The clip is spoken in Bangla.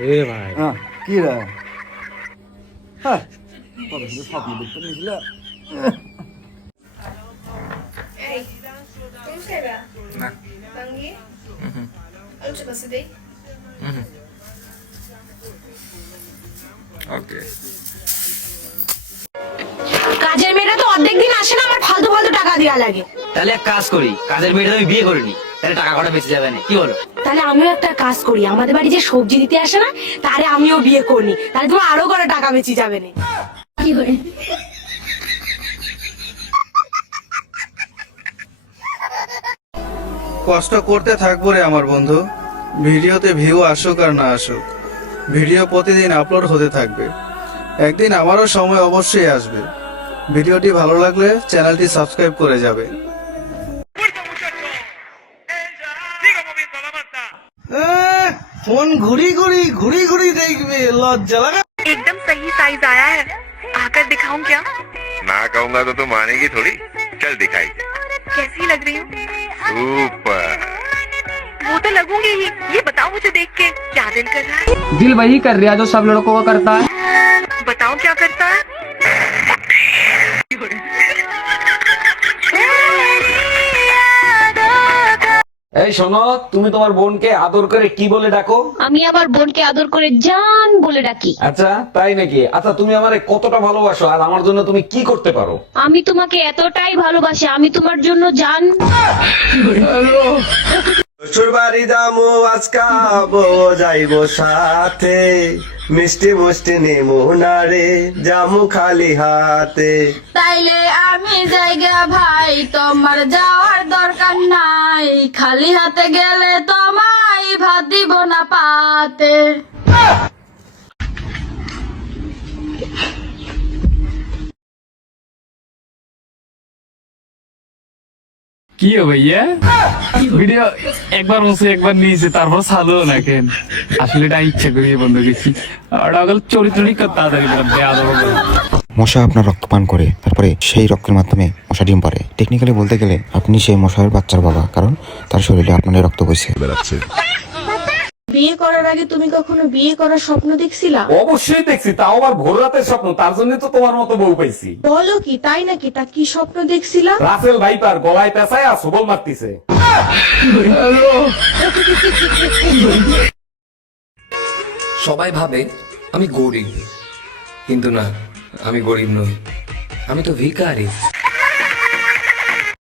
এ ভাই। হ্যাঁ কি রে? হ্যাঁ? ওকে। কাজের মেয়েটা তো অর্ধেক দিন আসে না আমার ফালতু ফালতু টাকা দেওয়া লাগে। তাহলে এক কাজ করি কাজের মেয়েটা আমি বিয়ে করিনি তাহলে টাকা কটা বেঁচে যাবে না। কি বলো তাহলে আমিও একটা কাজ করি। আমাদের বাড়ি যে সবজি দিতে আসে না তারে আমিও বিয়ে করি তাহলে তোমার আরও করে টাকা বেঁচে যাবে না। কষ্ট করতে থাকব রে আমার বন্ধু। ভিডিওতে ভিউ আসুক আর না আসুক। ভিডিও প্রতিদিন আপলোড হতে থাকবে। একদিন আমারও সময় অবশ্যই আসবে। ভিডিওটি ভালো লাগলে চ্যানেলটি সাবস্ক্রাইব করে যাবে। फ़ोन घुड़ी घुड़ी घुड़ी घुड़ी देखिए लज्जा लगा एकदम सही साइज़ आया है। आकर दिखाऊँ क्या? ना कहूँगा तो तुम मानेगी थोड़ी। चल दिखाई कैसी लग रही हूँ? वो तो लगूँगी ही। ये बताओ मुझे देख के क्या दिल कर रहा है? दिल वही कर रहा है जो सब लड़कों का करता है। बताओ क्या करता है? এই শোনো তুমি তোমার বোনকে আদর করে কি বলে ডাকো? আমি আমার বোনকে আদর করে জান বলে ডাকি। আচ্ছা তাই নাকি? আচ্ছা তুমি আমার কতটা ভালোবাসো আর আমার জন্য তুমি কি করতে পারো? আমি তোমাকে এতটাই ভালোবাসি আমি তোমার জন্য জান। শ্বশুর বাড়ি যাব আজকা যাইবো সাথে। মিষ্টি মুষ্টি নেমু না রে জামু খালি হাতে। তাইলে আমি জায়গা ভাই তোমার যাওয়ার দরকার নাই। খালি হাতে গেলে তোমায় ভাত দিব না পাতে। কি ভাইয়া? ভিডিও একবার উঁচু একবার নিয়েছে তারপর সালো না কেন? আসলে এটা ইচ্ছে করে বন্ধ গেছি ওটা চরিত্র নিয়ে তাড়াতাড়ি মশা আপনার রক্ত পান করে তারপরে সেই রক্তের মাধ্যমে মশা ডিম পারে টেকনিক্যালি বলতে গেলে আপনি সেই মশার বাচ্চার বাবা কারণ তার শরীরে আপনার রক্ত বসে বেড়াচ্ছে। বিয়ে করার আগে তুমি কখনো বিয়ে করার স্বপ্ন দেখছিলা? অবশ্যই দেখছি তাও আবার ভোর রাতের স্বপ্ন তার জন্য তো তোমার মতো বউ পাইছি। বলো কি তাই নাকি? তা কি স্বপ্ন দেখছিলা? রাসেল ভাই তার গলায় পেঁচায় আর সবল মারতিছে। সবাই ভাবে আমি গরিব কিন্তু না আমি গরিব নই। আমি তো ভিখারি।